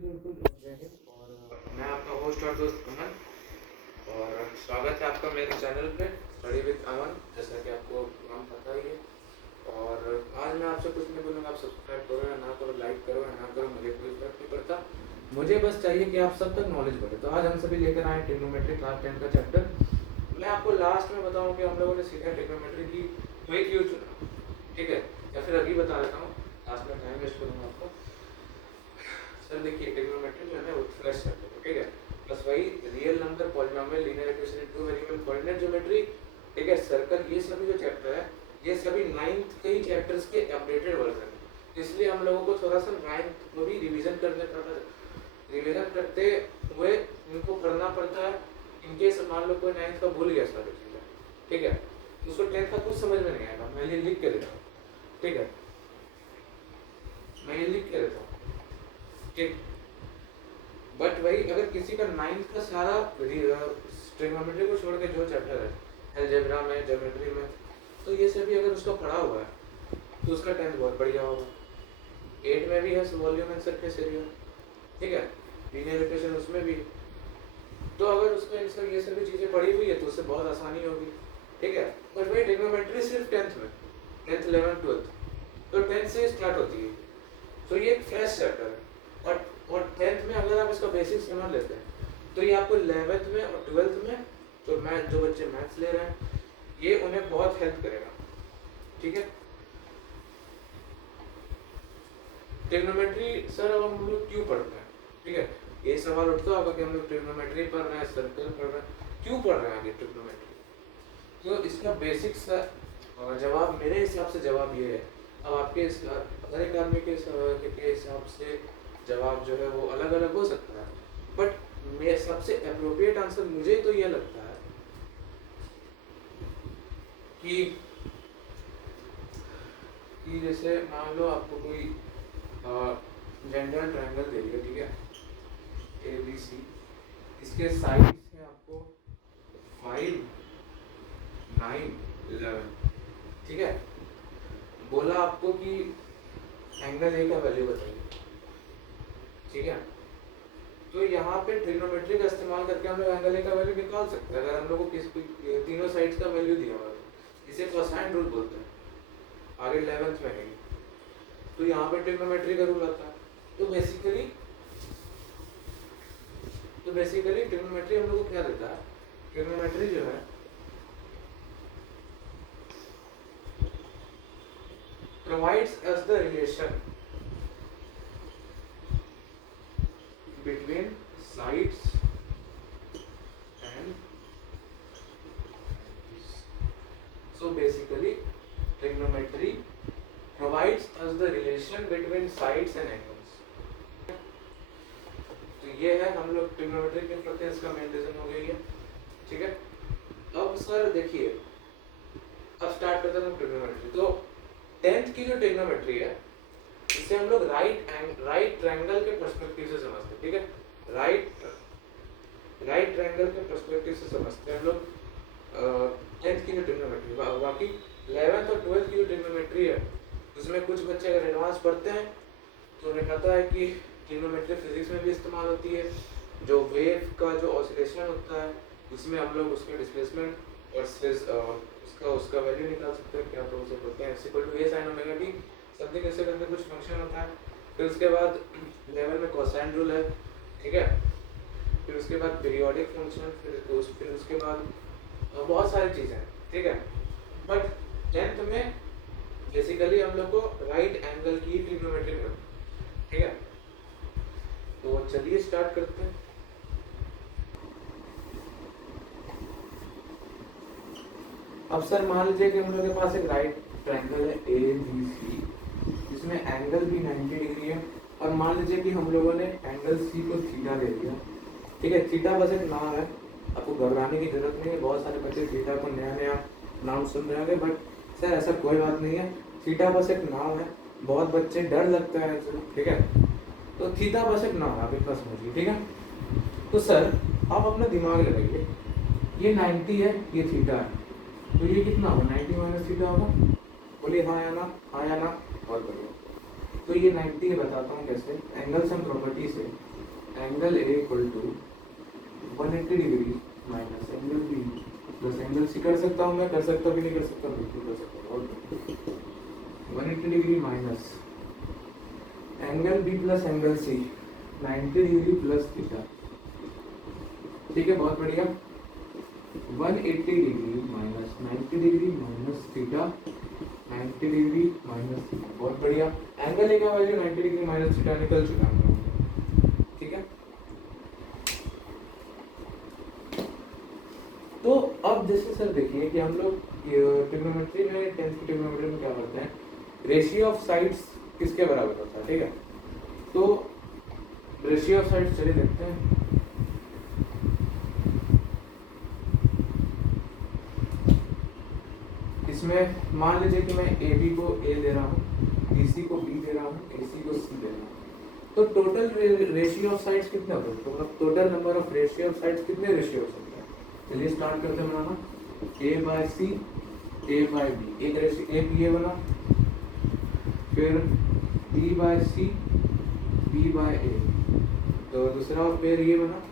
बिल्कुल जय हिंद। और मैं आपका होस्ट और दोस्त अमन, और स्वागत है आपका मेरे चैनल पे स्टडी विद अमन, जैसा कि आपको नाम पता ही है। और आज मैं आपसे कुछ नहीं बोलूँगा, आप सब्सक्राइब करो या ना करो, लाइक करो या ना करो, मुझे कोई फर्क नहीं पड़ता। मुझे बस चाहिए कि आप सब तक नॉलेज बढ़े। तो आज हम सभी लेकर आए ट्रिग्नोमेट्री क्लास 10 का चैप्टर। मैं आपको लास्ट में बताऊँ कि हम लोगों ने सीखा ट्रिग्नोमेट्री की वही क्यों चुना, ठीक है, या फिर अभी बता देता हूँ, लास्ट में टाइम वेस्ट करूँगा आपको। सर देखिए, ट्रिग्नोमेट्री जो है ना वो फ्रेश चैप्टर, ठीक है, बस वही real number, polynomial, linear equation in two variable, coordinate geometry, ठीक है, सर्कल, ये सभी जो चैप्टर है ये सभी 9th के ही चैप्टर्स के अपडेटेड वर्जन है। इसलिए हम लोगों को थोड़ा सा 9th को भी रिवीजन करते हुए इनको पढ़ना पड़ता है। इनकेस मान लो कोई 9th का भूल गया सारी चीज़ें, ठीक है, तो उसको 10th का कुछ समझ में नहीं आएगा। मैं ये लिख के देता हूँ, ठीक है, मैं ये लिख के देता हूँ, ठीक। बट वही अगर किसी का 9th का सारा ट्रिग्नोमेट्री को छोड़ के जो चैप्टर है अलजेब्रा में, ज्योमेट्री में, तो ये सभी अगर उसका पढ़ा हुआ है तो उसका 10th बहुत बढ़िया होगा। 8 में भी है वॉल्यूम एंड सरफेस एरिया, ठीक है, लीनियर इक्वेशन उसमें भी। तो अगर उसमें ये सभी चीज़ें पढ़ी हुई है तो उससे बहुत आसानी होगी, ठीक है। बट वही ट्रिग्नोमेट्री सिर्फ 10th में, 10th 11th 12th, तो 10th से स्टार्ट होती है। तो ये एक फ्रेश चैप्टर है। और 10th में अगर आप इसका बेसिक समझ लेते हैं तो ये आपको 11th में और 12th में जो बच्चे मैथ्स ले रहे हैं ये उन्हें बहुत हेल्प करेगा, ठीक है। ट्रिग्नोमेट्री सर अब हम लोग क्यों पढ़ते हैं, ठीक है, ये सवाल उठता होगा कि हम लोग ट्रिग्नोमेट्री पढ़ रहे हैं, सर्कल पढ़ रहे हैं, क्यों पढ़ रहे हैं आगे ट्रिग्नोमेट्री। तो इसका बेसिक सा जवाब मेरे हिसाब से जवाब ये है। अब आपके हर एक आदमी के हिसाब से जवाब जो है वो अलग अलग हो सकता है, बट मेरे सबसे अप्रोप्रिएट आंसर मुझे तो ये लगता है कि जैसे मान लो आपको कोई जनरल ट्रायंगल दे दिया, ठीक है, ABC, इसके साइड्स हैं आपको 5, 9, 11, ठीक है। बोला आपको कि एंगल ए का वैल्यू बताइए, ठीक है। तो यहाँ पे ट्रिग्नोमेट्री का इस्तेमाल करके हम लोग एंगल ए का वैल्यू निकाल सकते हैं। अगर हम लोग को किसी तीनों साइड्स का वैल्यू दिया हुआ है, इसे कोसाइन रूल बोलते हैं, आगे 11th में है, तो यहाँ पे ट्रिग्नोमेट्री का रूल आता है। तो बेसिकली ट्रिग्नोमेट्री हम लोग को क्या देता है, ट्रिग्नोमेट्री जो है provides us the relation between sides and so basically trigonometry provides us the relation between sides and angles। तो ये है हम लोग ट्रिग्नोमेट्री क्यों पढ़ते हैं, इसका मेन रीजन हो गया ये, ठीक है। अब सर देखिए, अब स्टार्ट करते हैं ट्रिग्नोमेट्री। तो 10th की जो ट्रिग्नोमेट्री है इसे हम लोग राइट ट्रायंगल के पर्सपेक्टिव से समझते हैं, ठीक है, राइट ट्रायंगल के पर्सपेक्टिव से समझते हैं हम लोग 10th की जो ट्रिग्नोमेट्री। बाकी 11th और 12th की जो ट्रिग्नोमेट्री है उसमें कुछ बच्चे अगर एडवांस पढ़ते हैं तो उन्हें पता है कि ट्रिग्नोमेट्री फिजिक्स में भी इस्तेमाल होती है। जो वेव का जो ऑसिलेशन होता है उसमें हम लोग उसके डिस्प्लेसमेंट और उसका वैल्यू निकाल सकते हैं, क्या तो उसे बोलते हैं A sin omega t, something ऐसे करके कुछ फंक्शन होता है। फिर उसके बाद 11 में कोसाइन रूल है, ठीक है, फिर उसके बाद पीरियोडिक फंक्शन, फिर उसके बाद बहुत सारी चीज़ें हैं, ठीक है। बट 10th में बेसिकली हम लोग को राइट एंगल की ट्रिग्नोमेट्री में, ठीक है। तो चलिए स्टार्ट करते हैं। अब सर मान लीजिए कि हम लोग के पास एक राइट ट्रायंगल है ABC, जिसमें एंगल भी 90 डिग्री है, और मान लीजिए कि हम लोगों ने एंगल C को थीटा दे दिया, ठीक है। थीटा बस एक नाम है, आपको घबराने की जरूरत नहीं है। बहुत सारे बच्चे थीटा को नया नया नाम सुन रहे होंगे, बट सर ऐसा कोई बात नहीं है, थीटा बस एक नाम है। बहुत बच्चे डर लगता है, ठीक है, तो थीटा बस एक नाम है, आप इतना समझिए, ठीक है। तो सर आप अपना दिमाग लगाइए, ये 90 है, ये थीटा है, तो ये कितना होगा, 90 माइनस थीटा होगा। बोलिए हाँ या ना, हाँ या ना, और बढ़िया। तो ये 90 बताता हूँ कैसे। एंगल सम प्रॉपर्टी से angle A equal to 180 degree minus angle B plus angle C कर सकता हूँ मैं, कर सकता हूँ कि नहीं कर सकता, बिल्कुल कर सकता हूँ। 180 degree minus angle B plus angle C 90 degree plus theta. ठीक है, बहुत बढ़िया। 180 degree minus 90 degree minus theta 90 degree minus theta, बहुत बढ़िया। एंगल ए का वैल्यू 90 डिग्री माइनस थीटा निकल चुका है हम लोगों को। ठीक है, तो अब जैसे सर देखिए कि हम लोग ट्रिग्नोमेट्री में 10th की ट्रिग्नोमेट्री में क्या करते हैं, रेशियो ऑफ साइड्स किसके बराबर होता है। ठीक है, तो रेशियो ऑफ साइड्स चलिए देखते हैं। इसमें मान लीजिए कि मैं ए बी को ए दे रहा हूँ, बी सी को बी दे रहा हूँ, ए सी को सी दे रहा हूँ, तो टोटल रेशियो ऑफ साइड्स कितने होते हैं, तो मतलब total number of ratio of sides कितने रेशियो हो सकते हैं। चलिए स्टार्ट करते हैं बनाना। A by C A by B, एक रेशियो ए बी ए बना, फिर B by C B by A, तो दूसरा पेयर ये बना,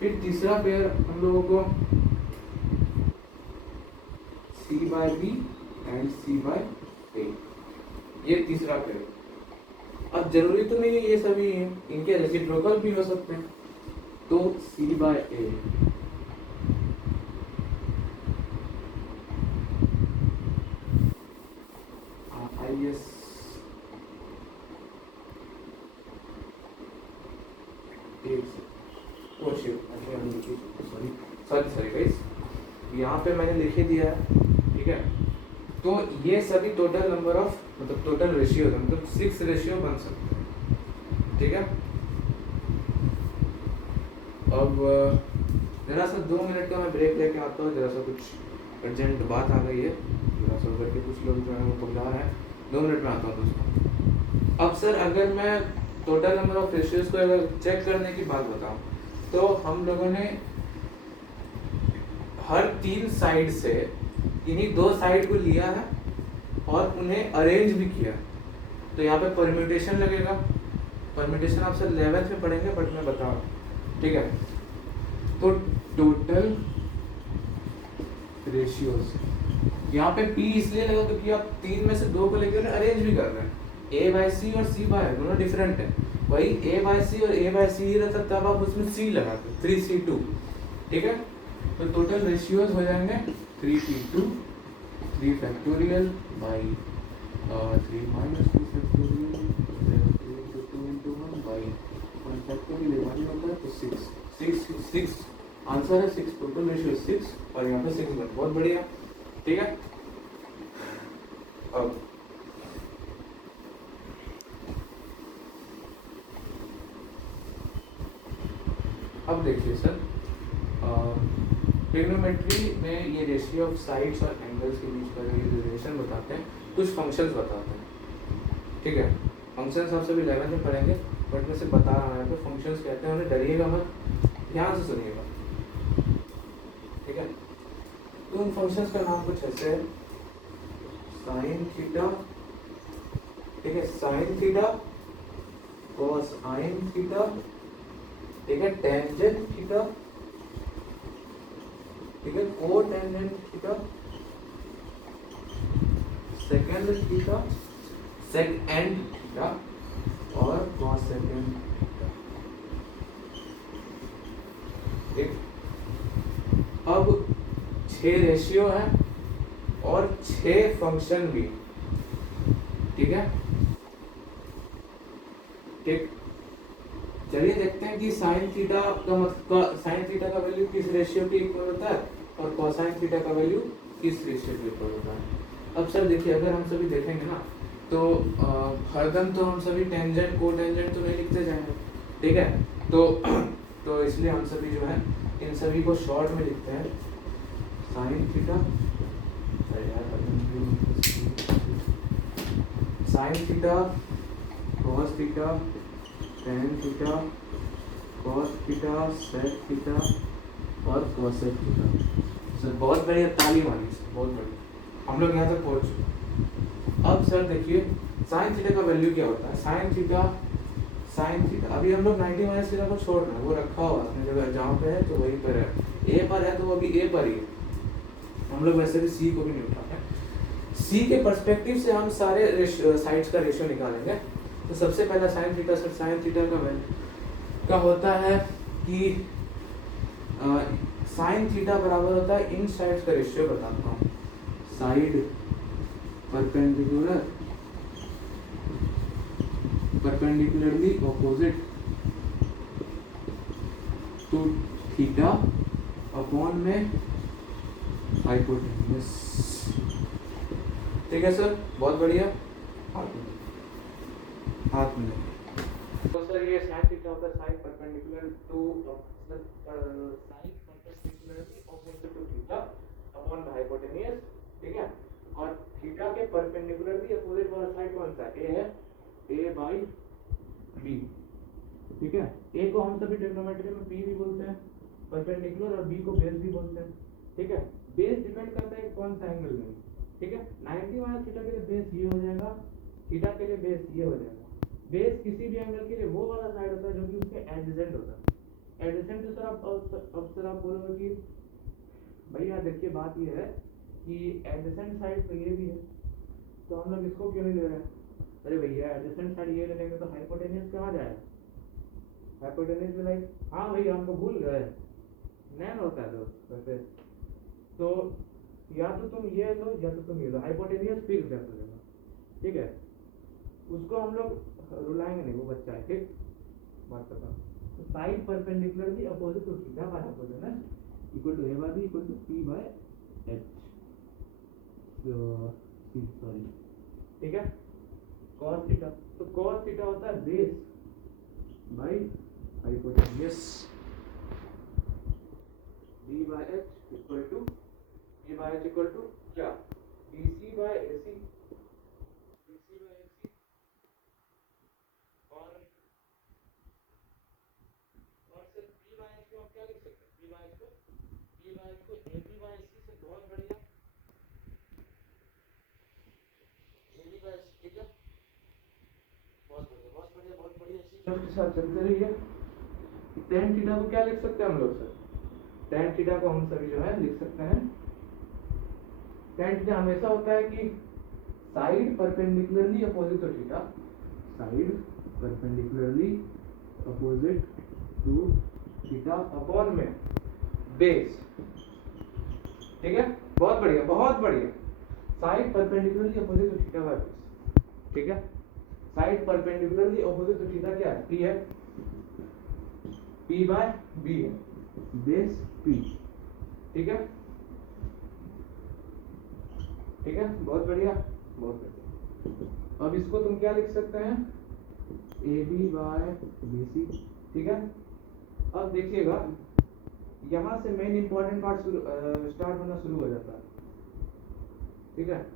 फिर तीसरा पेयर हम लोगों को C by B and C by A, ये तीसरा पेयर। अब जरूरी तो नहीं है ये सभी हैं, इनके रेसिप्रोकल भी हो सकते हैं, तो C by A is sorry guys, यहाँ पे मैंने लिखे दिया है। ठीक है, तो ये सभी टोटल नंबर ऑफ मतलब टोटल रेशियो मतलब 6 रेशियो बन सकते हैं। ठीक है, अब जरा सा 2 मिनट का मैं ब्रेक लेके आता हूँ, जरा सा कुछ अर्जेंट बात आ गई है, जरा सा उधर के कुछ लोग जो है वो पकड़ा है। 2 मिनट में आता हूँ दोस्तों। अब सर अगर मैं टोटल नंबर ऑफ रेशियोज को अगर चेक करने की बात बताऊँ, तो हम लोगों ने हर 3 साइड से इन्हीं 2 साइड को लिया है और उन्हें अरेंज भी किया। तो यहाँ पे परम्यूटेशन लगेगा, परम्यूटेशन आप सर 11th में पढ़ेंगे, बट मैं बता रहा हूँ। ठीक है, तो टोटल रेशियोज यहाँ पे P इसलिए लगा क्योंकि आप 3 में से 2 को लेकर अरेंज भी कर रहे हैं। A बाय सी और C बाय दोनों डिफरेंट है, वही A बाय सी और A बाय सी ही रहता, तब आप उसमें C लगाते 3C2। ठीक है, तो टोटल रेशियोज हो जाएंगे 3P2 3 factorial by 3 minus 2 factorial 2 into 1 by 1 factorial 1 होता है, तो 6 आंसर है 6, टोटल रेशियो 6 और यहाँ पे 6 बन, बहुत बढ़िया। ठीक है, अब देखिए सर, ट्रिग्नोमेट्री में ये रेशियो ऑफ साइड्स और एंगल्स के बीच का ये रिलेशन बताते हैं, कुछ फंक्शंस बताते हैं। ठीक है, फंक्शंस आप सभी 11th में पढ़ेंगे, बट मैं सिर्फ बता रहा हूँ तो फंक्शंस कहते हैं, उन्हें डरिएगा मत, ध्यान से सुनिएगा। ठीक है, तो उन फंक्शंस का नाम कुछ ऐसे है, साइन थीटा, ठीक है, साइन थीटा, कोसाइन थीटा, ठीक है, टेंजेंट थीटा, ठीक है, cotangent theta, secant theta, secant theta और कोसेकेंड थीटा। ठीक, अब 6 रेशियो है और 6 फंक्शन भी। ठीक है, ठीक, चलिए देखते हैं कि साइन थीटा का मतलब साइन थीटा का वैल्यू किस रेशियो के इक्वल होता है और कोसाइन थीटा का वैल्यू किस रेशियो के इक्वल होता है। अब सर देखिए, अगर हम सभी देखेंगे ना, तो हरदम तो हम सभी टेंजेंट कोटेंजेंट तो नहीं लिखते जाएंगे। ठीक है, तो इसलिए हम सभी जो है इन सभी को शॉर्ट में लिखते हैं, sine theta, sine theta, cos theta, tan theta, cos theta, sec theta और कोसेक थीटा। सर बहुत बढ़िया, ताली मारी सर, बहुत बढ़िया, हम लोग यहाँ तक पहुँच चुके। अब सर देखिए, साइन थीटा का वैल्यू क्या होता है, साइन थीटा अभी हम लोग 90 माइनस थीटा को छोड़ रहे हैं, वो रखा हुआ अपनी जगह जहाँ पे है तो वहीं पर है, ए पर है तो वो अभी ए पर ही है, हम लोग वैसे भी सी को भी नहीं उठाते हैं। सी के पर्सपेक्टिव से हम सारे साइड्स का रेशियो निकालेंगे। तो सबसे पहला sine theta, sir sign theta का वैल्यू का होता है कि साइन थीटा बराबर होता है इन साइड्स का रेशियो बताता हूँ, side perpendicularly opposite to theta upon में हाइपोटेन्यूस। ठीक है सर, बहुत बढ़िया। हाथ में तो सर ये साइन थीटा होता है sine perpendicular to sine perpendicularly opposite to theta upon में हाइपोटेन्यूस। ठीक है, और थीटा के परपेंडिकुलरली अपोजिट वाला साइड कौन सा है, ए है, ए बाई बी। ठीक है, ए को हम सभी ट्रिग्नोमेट्री में पी भी बोलते हैं परपेंडिकुलर, और बी को बेस भी बोलते हैं। ठीक है, बेस डिपेंड करता है कौन सा एंगल में। ठीक है, 90 माइनस थीटा के लिए बेस ये हो जाएगा, थीटा के लिए बेस ये हो जाएगा। बेस किसी भी एंगल के लिए वो वाला साइड होता है जो कि उसके एडजेसेंट होता है। एडजेसेंट तो सर अब सर आप बोलोगे कि भैया देखिए बात ये है कि एडजेसेंट साइड तो ये भी है, तो हम लोग इसको क्यों नहीं ले रहे हैं। अरे भैया एडजेसेंट साइड ये ले लेंगे तो हाइपोटेन्यूस कहाँ जाएगा, हाइपोटेन्यूस में लाइक हाँ भैया हमको भूल गए, नैन होता है दोस्त वैसे तो या तो तुम ये लो या तो तुम ये लो, हाइपोटेन्यूस फिक्स है तो लेना। ठीक है, उसको हम लोग रुलाएंगे नहीं, वो बच्चा है। ठीक, बात करता हूँ। तो side perpendicularly opposite to theta by hypotenuse equal to A by B equal to P by H. Sorry, ठीक है, cos थीटा, तो cos थीटा होता है base by hypotenuse, b by h equal to b by h equal to क्या, bc by ac, bc by ac, और sir b by h को हम क्या लिख सकते हैं, b बाय h को ab बाय c से बहुत बढ़िया ab बाय c। ठीक है, बहुत बढ़िया चीज के साथ चलते रहिए। tan थीटा को क्या लिख सकते हैं हम लोग सर, tan थीटा को हम सभी जो है लिख सकते हैं, tan थीटा हमेशा होता है कि side perpendicularly opposite to theta, side perpendicularly opposite to theta upon में बेस। ठीक है, बहुत बढ़िया बहुत बढ़िया, side perpendicularly opposite to theta by base. ठीक है, side perpendicularly opposite to theta क्या है, p है, p बाय b है, बेस p। ठीक है, ठीक है, बहुत बढ़िया बहुत बढ़िया। अब इसको तुम क्या लिख सकते हैं, ab बाय bc। ठीक है, अब देखिएगा यहां से मेन इंपॉर्टेंट पार्ट स्टार्ट होना शुरू हो जाता है। ठीक है,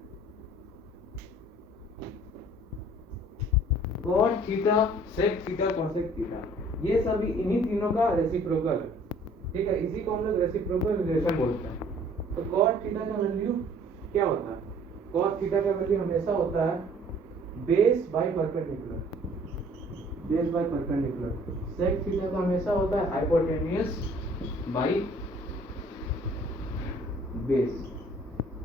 cot theta sec theta cosec theta, ये सभी इन्हीं तीनों का रेसिप्रोकल है। ठीक है, इसी को हम लोग रेसिप्रोकल रिलेशन बोलते हैं। तो cot थीटा का वैल्यू क्या होता है, cot थीटा का वैल्यू हमेशा होता है base by perpendicular, base by perpendicular. sec theta का हमेशा होता है हाइपोटेन्यूस बाय बेस।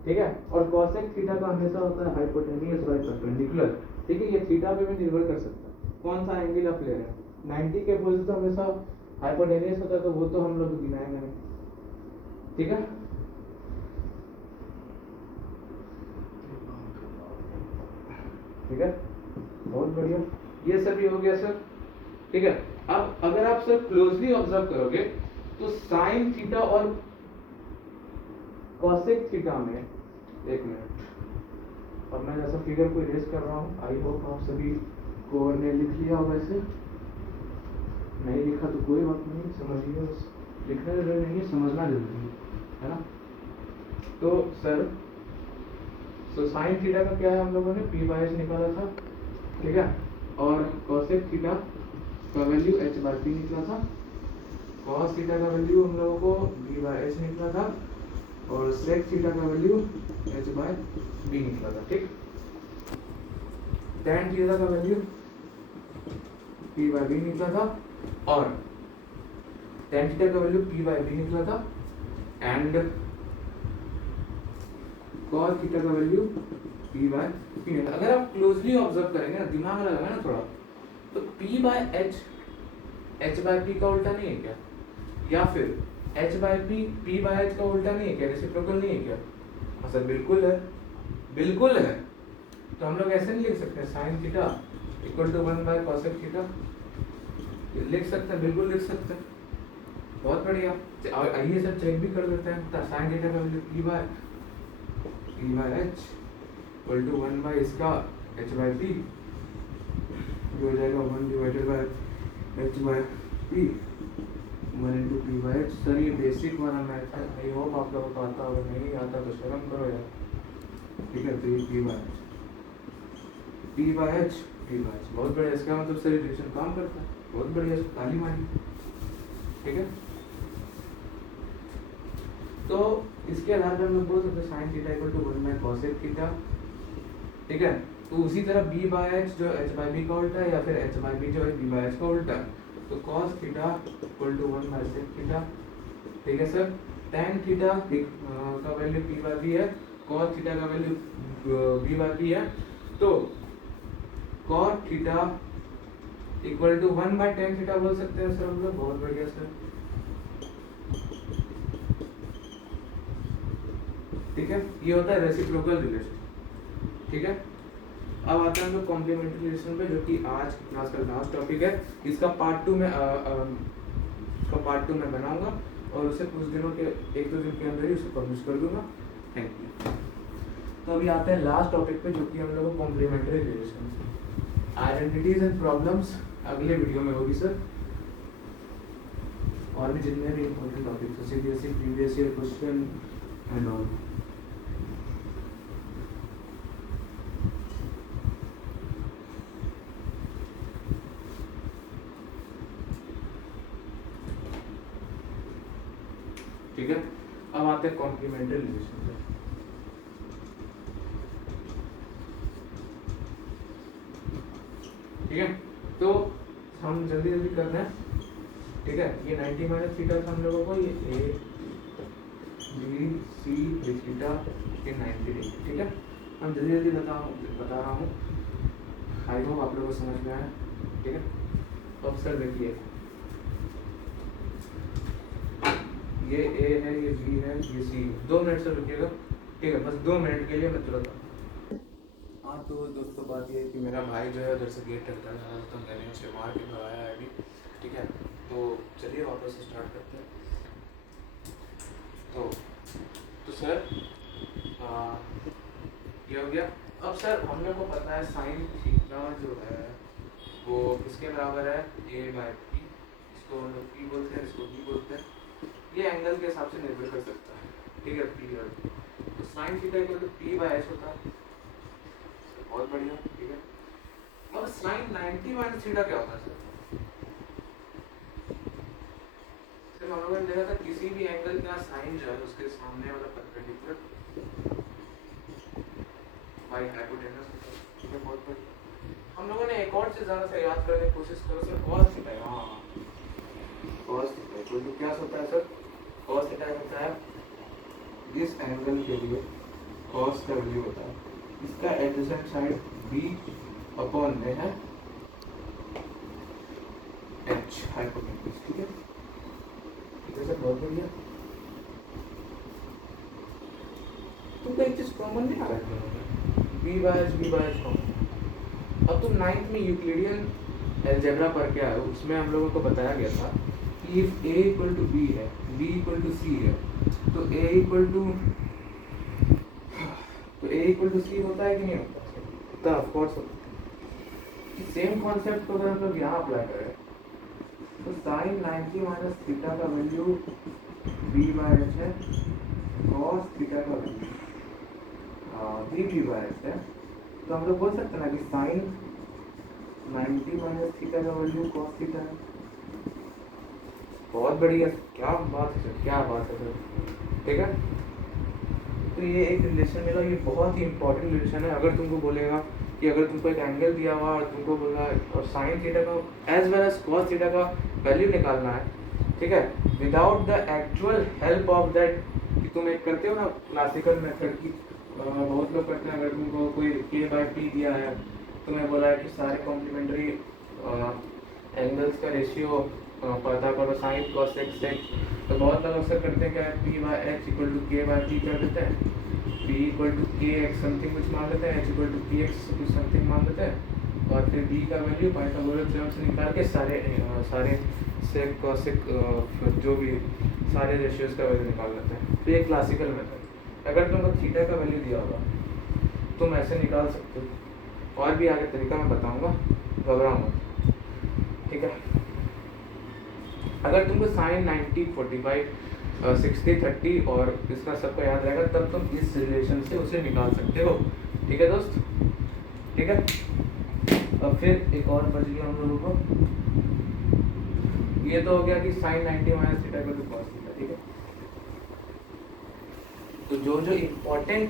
ठीक है, और cosec थीटा का हमेशा होता है हाइपोटेन्यूस बाय परपेंडिकुलर। ठीक है, ये थीटा पे भी निर्भर कर सकता है कौन सा एंगल आप ले रहे हैं। 90 के अपोजिट तो हमेशा हाइपोटेन्यूस होता है, तो वो तो हम लोग गिनाएंगे नहीं। ठीक है, ठीक है, बहुत बढ़िया, ये सभी हो गया सर। ठीक है, अब अगर आप सर क्लोजली ऑब्जर्व करोगे तो साइन थीटा और कॉसेक थीटा में, एक मिनट, और मैं जैसा फिगर को इरेज कर रहा हूँ, आई होप आप सभी को ने लिख लिया होगा। वैसे नहीं लिखा तो कोई बात नहीं, समझिए, बस लिखना जरूरी नहीं है, समझना जरूरी है ना। तो सर साइन थीटा का क्या है, हम लोगों ने p बाय h निकाला था। ठीक है, और कॉसेक थीटा का वैल्यू h बाय p निकला था, कॉस थीटा का वैल्यू हम लोगों को b बाय h निकला था, और सेक थीटा का वैल्यू h बाय b निकला था। ठीक, tan थीटा का वैल्यू p बाय b निकला था और tan थीटा का वैल्यू p बाय b निकला था एंड cos थीटा का वैल्यू p बाय p निकला। अगर आप क्लोजली ऑब्जर्व करेंगे ना, दिमाग लगाएंगे ना थोड़ा, तो p by h by p का उल्टा नहीं है क्या, या फिर h by p by h का उल्टा नहीं है क्या, रेसिप्रोकल नहीं है क्या? मतलब बिल्कुल है, बिल्कुल है। तो हम लोग ऐसे नहीं लिख सकते sin theta equal to 1 by cosec theta, लिख सकते हैं, बिल्कुल लिख सकते हैं। बहुत बढ़िया, आइए सर चेक भी कर लेते हैं। sin थीटा का value p by h equal to 1 by इसका h बाय p, हो जाएगा 1 divided by h by p 1 into p by h। Sir ये बेसिक वाला मैथ है, आई होप आप लोगों को आता होगा, नहीं आता तो शर्म करो यार, ठीक है। तो ये p बाय h बहुत बढ़िया, इसका मतलब सर रिलेशन काम करता है, बहुत बढ़िया, ताली मारी, ठीक है। तो इसके आधार पर हम लोग बोल सकते हैं sin theta equal to 1 by cosec theta, ठीक है। तो उसी तरह b बाय h जो h बाय b का उल्टा है, या फिर h बाय b जो है b बाय h का उल्टा है, तो cos theta equal to 1 by sec theta, ठीक है सर। tan थीटा का वैल्यू p बाय b है, cos थीटा का वैल्यू b बाय b है, तो cot theta equal to 1 by tan theta बोल सकते हैं सर हम लोग, बहुत बढ़िया सर, ठीक है। ये होता है रेसिप्रोकल रिलेशन, ठीक है। अब आते हैं हम लोग कॉम्प्लीमेंट्री रिलेशन पे, जो कि आज क्लास का लास्ट टॉपिक है। इसका पार्ट 2 में बनाऊंगा और उसे कुछ दिनों के 1-2 दिन के अंदर ही उसे पब्लिश कर दूंगा। Thank you. तो अभी आते हैं लास्ट टॉपिक पे, जो कि हम लोग complementary relation, identities and problems अगले वीडियो में होगी सर। और भी जितने भी important topics, CBSE previous year question and all. ठीक है। अब आते हैं कॉम्प्लीमेंट्री रिलेशन पे। ठीक है, तो हम जल्दी जल्दी कर रहे हैं, ठीक है। ये 90 माइनस थीटा था हम लोगों को, ये ए बी सी थीटा ये 90 डिग्री, ठीक है। हम जल्दी जल्दी बता रहा हूँ, आई होप आप लोगों को समझ में आया, ठीक है। अब सर देखिए, ये ए है, ये बी है, ये सी। 2 मिनट से रुकिएगा, ठीक है, बस 2 मिनट के लिए मैं तुरंत। हाँ तो दोस्तों बात ये है कि मेरा भाई जो है उधर से गेट टकता जा रहा है, तो मैंने उसे मार के भगाया है अभी, ठीक है। तो चलिए वापस से स्टार्ट करते हैं। तो सर ये हो गया। अब सर हम लोग को पता है साइन थीटा जो है वो किसके बराबर है, ए बाय पी। इसको हम लोग पी बोलते हैं, इसको बी बोलते हैं। ये एंगल के हिसाब से निर्भर कर सकता है, ठीक है, पी और तो sine theta equal to P by H होता है, बहुत बढ़िया, ठीक है। अब साइन 90 माइनस थीटा क्या होता है सर? हम लोगों ने देखा था किसी भी एंगल का साइन जो है उसके सामने वाला परपेंडिकुलर बाय हाइपोटेनस, ठीक है, बहुत बढ़िया। हम लोगों ने एक और चीज ज्यादा से याद करने की कोशिश करो सर, cos थीटा। हां, cos थीटा इक्वल टू क्या होता है सर? cos थीटा होता है इस एंगल के लिए cos का वैल्यू होता है, इसका एडजेसेंट साइड b अपॉन में है h हाइपोटेनस, ठीक है, ठीक है सर, बहुत बढ़िया। तो कोई चीज कॉमन नहीं आ रहा है, b बाय h कॉमन। अब तुम 9th में यूक्लिडियन अलजेब्रा पढ़ के आए, उसमें हम लोगों को बताया गया था कि if a equal to b है, b इक्वल टू c है, तो a इक्वल टू c होता है कि नहीं होता? तो ऑफ कोर्स होता है। सेम कॉन्सेप्ट को अगर हम लोग यहाँ अप्लाई करें तो sin 90 माइनस थीटा का वैल्यू b बाय h है, cos थीटा का वैल्यू b बाय h है। तो हम लोग बोल सकते हैं ना कि sin 90 माइनस थीटा का वैल्यू cos थीटा है। बहुत बढ़िया, क्या बात है सर, क्या बात है सर, ठीक है। तो ये एक रिलेशन मिला, ये बहुत ही इंपॉर्टेंट रिलेशन है। अगर तुमको बोलेगा कि अगर तुमको एक एंगल दिया हुआ और तुमको बोला और साइन थीटा का as well as cos theta का वैल्यू निकालना है, ठीक है, without the actual help of that, कि तुम एक करते हो ना क्लासिकल मेथड की, बहुत लोग करते हैं, अगर तुमको कोई k/p दिया है, तुम्हें बोला है कि सारे कॉम्प्लीमेंट्री एंगल्स का रेशियो पता करो साइन cos x sec, तो बहुत लोग अक्सर करते हैं क्या, p/h = k/p कर देते हैं, p = kx समथिंग कुछ मान लेते हैं, h = px कुछ समथिंग मान लेते हैं, और फिर b का वैल्यू पाइथागोरस थ्योरम से निकाल के सारे sec cos जो भी सारे रेशियोज का वैल्यू निकाल लेते हैं। तो ये क्लासिकल मेथड। अगर तुमको थीटा का वैल्यू दिया होगा तुम ऐसे निकाल सकते हो, और भी आगे तरीका मैं बताऊंगा, घबराओ मत, ठीक है। अगर तुमको साइन 90 45 60 30 और इसका सबको याद रहेगा, तब तुम इस रिलेशन से उसे निकाल सकते हो, ठीक है दोस्त, ठीक है। अब फिर एक और बच गया हम लोगों को, ये तो हो गया कि साइन 90 माइनस थीटा को cos थीटा, ठीक है। तो जो जो इम्पोर्टेंट